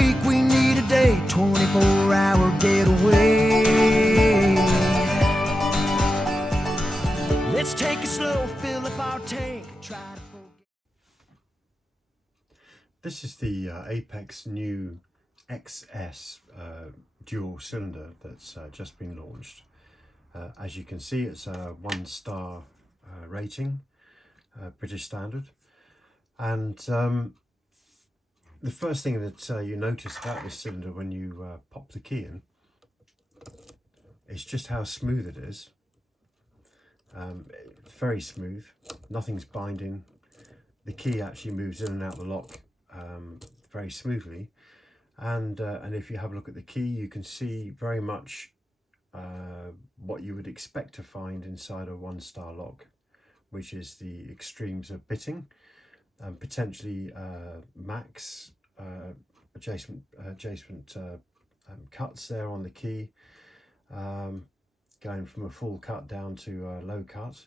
week, we need a day, 24-hour getaway. Let's take it slow, fill up our tank, try to forget. This is the APECS new XS Dual cylinder that's just been launched. As you can see, it's a 1-star rating, British standard. And the first thing that you notice about this cylinder when you pop the key in is just how smooth it is. It's very smooth, nothing's binding. The key actually moves in and out the lock very smoothly. And if you have a look at the key, you can see very much what you would expect to find inside a 1-star lock, which is the extremes of bitting, potentially max adjacent cuts there on the key, going from a full cut down to a low cut.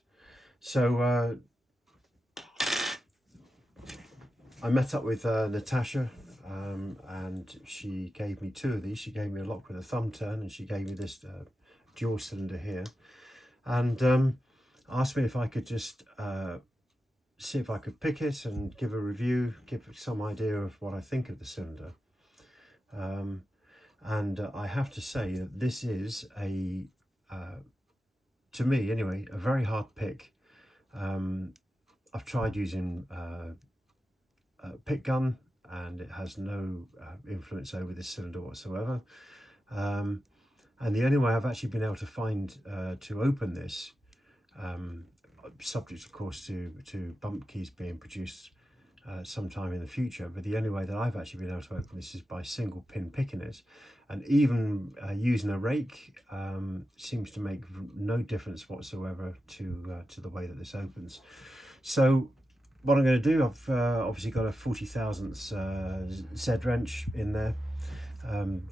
So I met up with Natasha, and she gave me 2 of these. She gave me a lock with a thumb turn, and she gave me this dual cylinder here, and asked me if I could just see if I could pick it and give a review, give some idea of what I think of the cylinder. And I have to say that this is a, to me anyway, a very hard pick. I've tried using a pick gun, and it has no influence over this cylinder whatsoever. And the only way I've actually been able to find to open this, subject of course to bump keys being produced sometime in the future, but the only way that I've actually been able to open this is by single pin picking it, and even using a rake seems to make no difference whatsoever to the way that this opens. So what I'm going to do, I've obviously got a 40 thousandths Z wrench in there.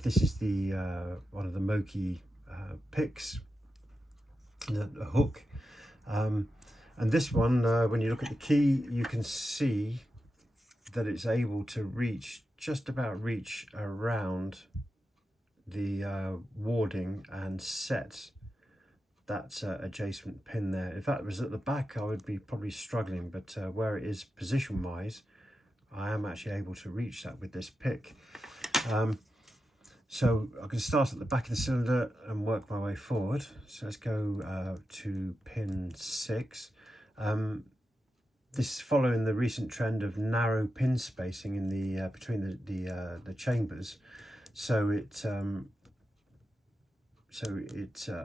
This is the one of the Moki picks, the hook. And this one, when you look at the key, you can see that it's able to reach, just about reach around the warding and set that adjacent pin there. If that was at the back, I would be probably struggling, but where it is position wise, I am actually able to reach that with this pick. So I can start at the back of the cylinder and work my way forward. So let's go to pin 6. This is following the recent trend of narrow pin spacing in the between the chambers. So it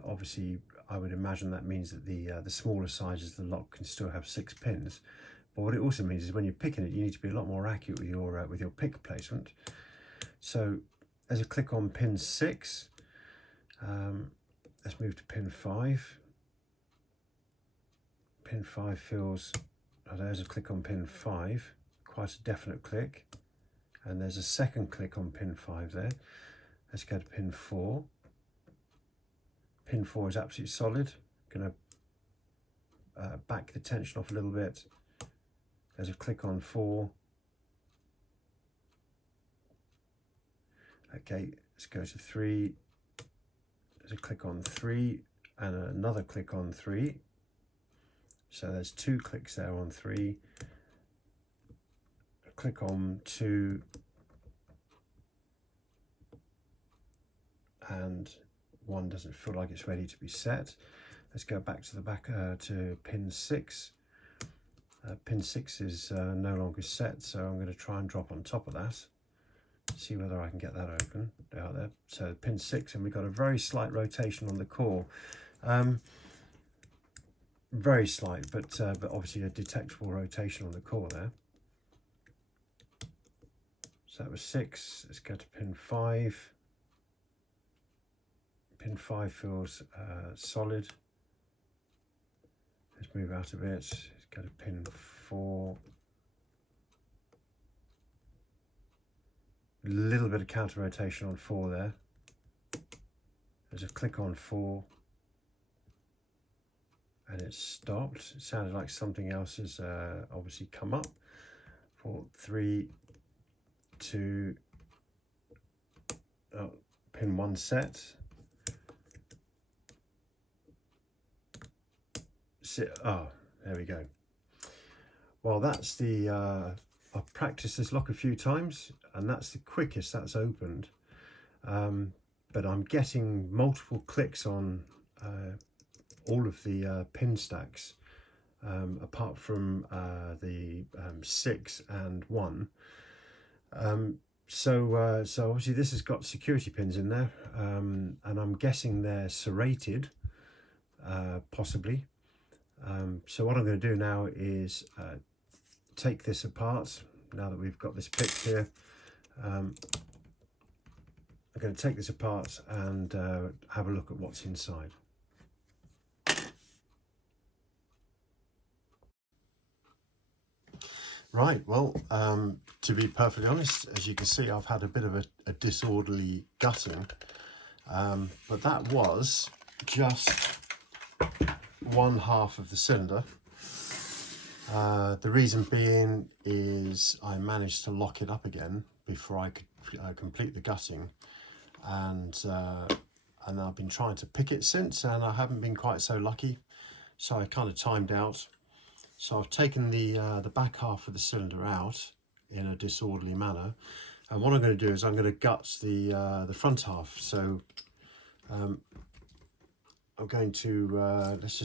obviously, I would imagine that means that the smaller sizes of the lock can still have 6 pins. But what it also means is when you're picking it, you need to be a lot more accurate with your pick placement. So there's a click on pin 6. Let's move to pin 5. Pin 5 feels, there's a click on pin 5, quite a definite click. And there's a second click on pin 5 there. Let's go to pin 4. Pin 4 is absolutely solid. Going to back the tension off a little bit. There's a click on 4. Okay, let's go to 3. There's a click on 3 and another click on 3. So there's 2 clicks there on 3. A click on 2. And 1 doesn't feel like it's ready to be set. Let's go back to the back to pin 6. Pin 6 is no longer set, so I'm going to try and drop on top of that. See whether I can get that open. There. So pin 6, and we've got a very slight rotation on the core. Very slight, but obviously a detectable rotation on the core there. So that was 6. Let's go to pin 5. Pin 5 feels solid. Let's move out a bit. Let's go to pin 4. A little bit of counter rotation on 4 there. There's a click on 4. And it stopped. It sounded like something else has obviously come up. 4, 3, 2, pin 1 set. Oh, there we go. Well, that's the I've practiced this lock a few times, and that's the quickest that's opened. But I'm getting multiple clicks on all of the pin stacks, apart from the 6 and 1. So obviously this has got security pins in there, and I'm guessing they're serrated, possibly. So what I'm going to do now is take this apart. Now that we've got this picked here, I'm going to take this apart and have a look at what's inside. Right, well, to be perfectly honest, as you can see, I've had a bit of a disorderly gutting, but that was just one half of the cylinder. The reason being is I managed to lock it up again before I could complete the gutting, and I've been trying to pick it since, and I haven't been quite so lucky, so I kind of timed out. So I've taken the back half of the cylinder out in a disorderly manner, and what I'm going to do is I'm going to gut the front half. So I'm going to let's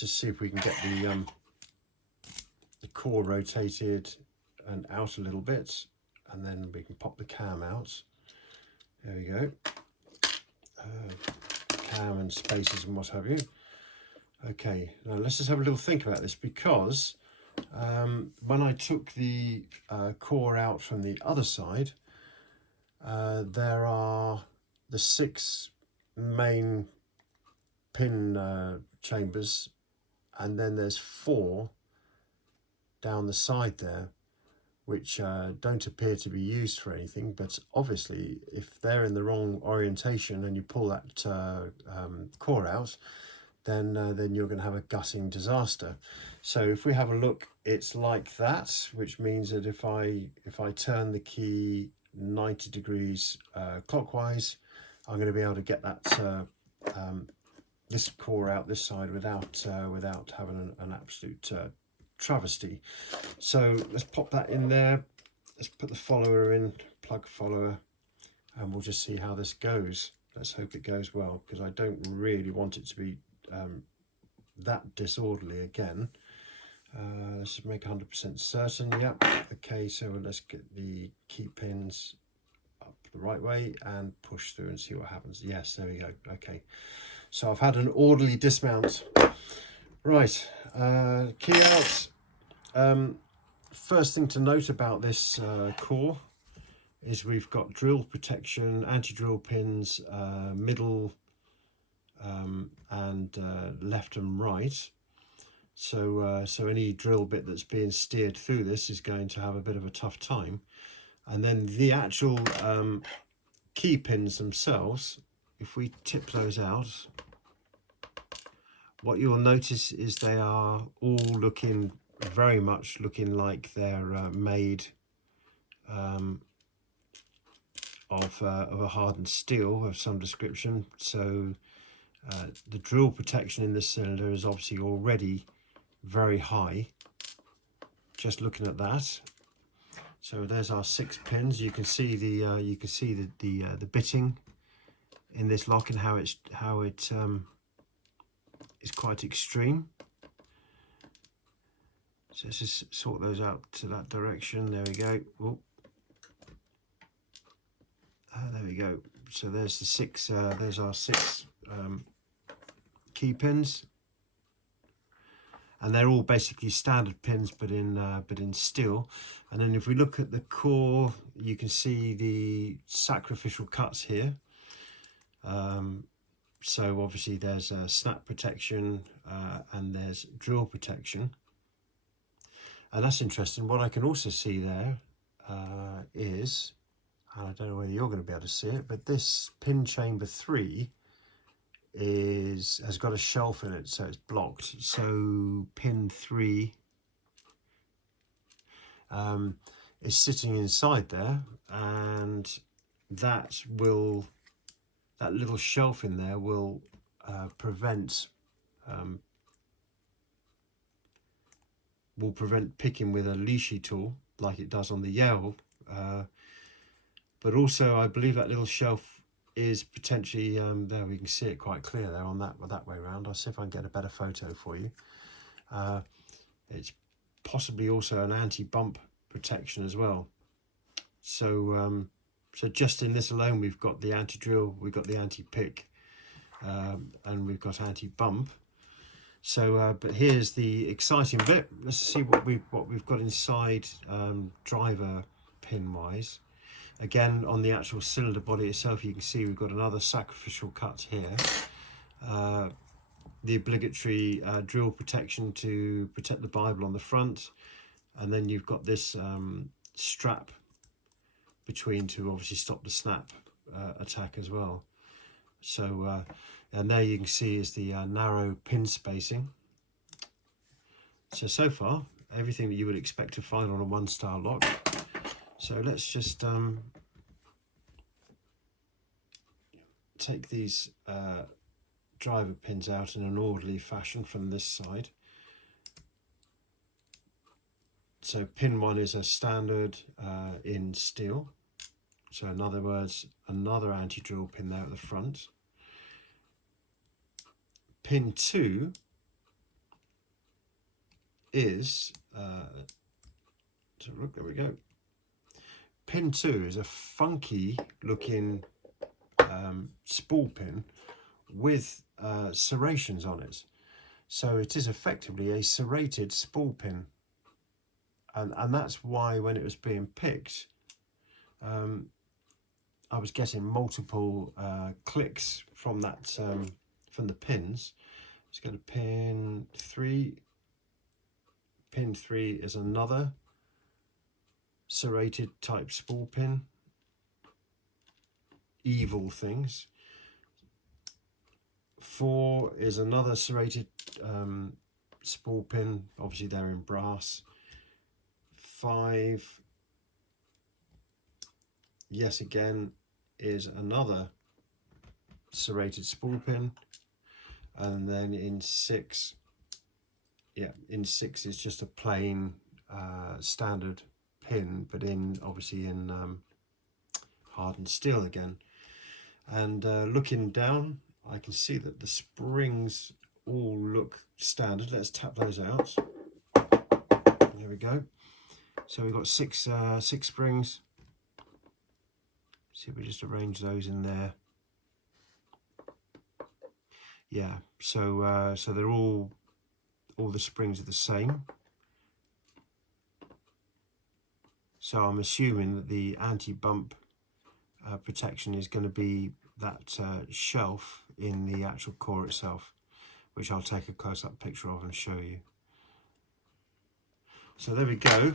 just see if we can get the core rotated and out a little bit, and then we can pop the cam out. There we go. Cam and spaces and what have you. Okay, now let's just have a little think about this, because when I took the core out from the other side, there are the 6 main pin chambers, and then there's 4 down the side there, which don't appear to be used for anything. But obviously, if they're in the wrong orientation and you pull that core out, then you're going to have a gutting disaster. So if we have a look, it's like that, which means that if I turn the key 90 degrees clockwise, I'm going to be able to get that this core out this side without having an absolute travesty. So let's pop that in there. Let's put the follower in, plug follower, and we'll just see how this goes. Let's hope it goes well, because I don't really want it to be that disorderly again. Let's just make 100% certain. Yep. Okay, so let's get the key pins up the right way and push through and see what happens. Yes, there we go. Okay, so I've had an orderly dismount. Right, key out. First thing to note about this core is we've got drill protection, anti-drill pins, middle and left and right. So any drill bit that's being steered through this is going to have a bit of a tough time. And then the actual key pins themselves, if we tip those out, what you'll notice is they are all looking very much like they're made of a hardened steel of some description. So the drill protection in this cylinder is obviously already very high, just looking at that. So there's our 6 pins. You can see the bitting in this lock and how it is quite extreme. So let's just sort those out to that direction. There we go. Oh. There we go. So there's the 6. There's our 6 key pins, and they're all basically standard pins, but in steel. And then if we look at the core, you can see the sacrificial cuts here. So obviously there's a snap protection and there's drill protection. And that's interesting. What I can also see there is, and I don't know whether you're going to be able to see it, but this pin chamber 3 has got a shelf in it, so it's blocked. So pin 3 is sitting inside there, and that little shelf in there will prevent picking with a leashy tool like it does on the Yale, but also I believe that little shelf is potentially there, we can see it quite clear there on that way around. I'll see if I can get a better photo for you. It's possibly also an anti-bump protection as well. So so just in this alone, we've got the anti-drill, we've got the anti-pick, and we've got anti-bump. So but here's the exciting bit. Let's see what we've got inside, driver pin wise. Again, on the actual cylinder body itself, you can see we've got another sacrificial cut here. The obligatory drill protection to protect the Bible on the front, and then you've got this strap between to obviously stop the snap attack as well. So and there you can see is the narrow pin spacing. So far everything that you would expect to find on a 1-star lock. So let's just take these driver pins out in an orderly fashion from this side. So pin 1 is a standard in steel. So in other words, another anti-drill pin there at the front. Pin 2 is, so look, there we go. Pin 2 is a funky looking spool pin with serrations on it. So it is effectively a serrated spool pin. And that's why when it was being picked, I was getting multiple clicks from that from the pins. Let's go to pin 3. Pin 3 is another serrated type spool pin. Evil things. 4 is another serrated spool pin. Obviously they're in brass. 5, yes, again, is another serrated spool pin. And then in 6, yeah, in 6 is just a plain standard pin, but obviously in hardened steel again. And looking down, I can see that the springs all look standard. Let's tap those out. There we go. So we've got six springs. See if we just arrange those in there. Yeah, so so they're all the springs are the same. So I'm assuming that the anti-bump protection is going to be that shelf in the actual core itself, which I'll take a close-up picture of and show you. So there we go.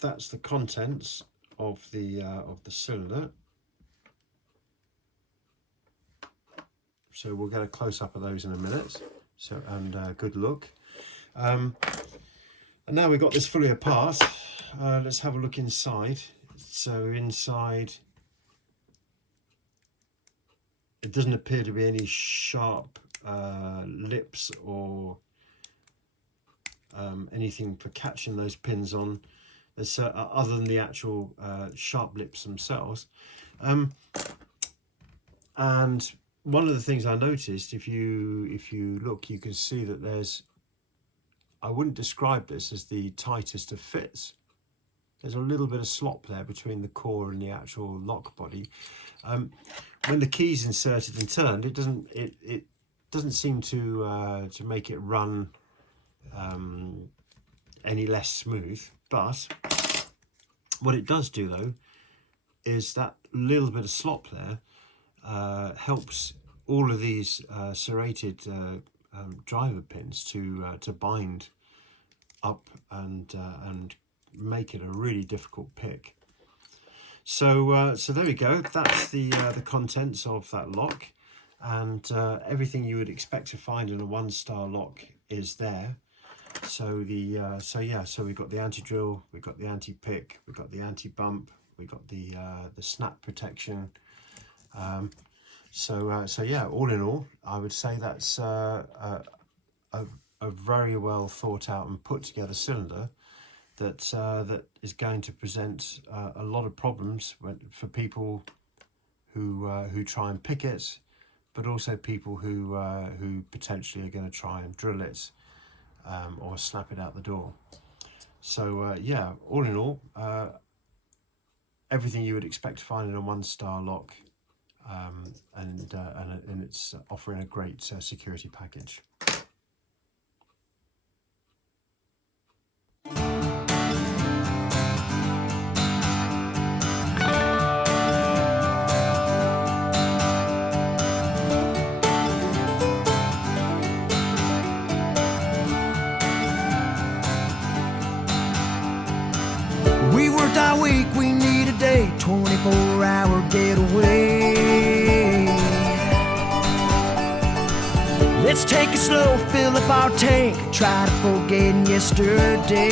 That's the contents of the cylinder. So we'll get a close-up of those in a minute. So and good look. And now we've got this fully apart. Let's have a look inside. So inside, it doesn't appear to be any sharp lips or anything for catching those pins on. There's other than the actual sharp lips themselves. And one of the things I noticed, if you look, you can see that there's, I wouldn't describe this as the tightest of fits. There's a little bit of slop there between the core and the actual lock body. When the key's inserted and turned, it doesn't seem to make it run any less smooth. But what it does do though is that little bit of slop there helps all of these serrated driver pins to bind up and make it a really difficult pick. So so there we go. That's the contents of that lock, and everything you would expect to find in a 1-star lock is there. So the so we've got the anti-drill, we've got the anti-pick, we've got the anti-bump, We got the snap protection. So yeah, all in all, I would say that's a very well thought out and put together cylinder that that is going to present a lot of problems for people who try and pick it, but also people who potentially are going to try and drill it or snap it out the door. So yeah, all in all, everything you would expect to find in a 1-star lock, and it's offering a great security package. We worked our week, we need a day, 24-hour getaway. Let's take it slow, fill up our tank, try to forget yesterday.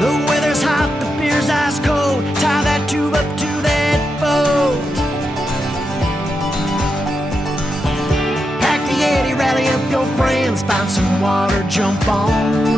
The weather's hot, the beer's ice cold, tie that tube up to that boat. Pack the Yeti, rally up your friends, find some water, jump on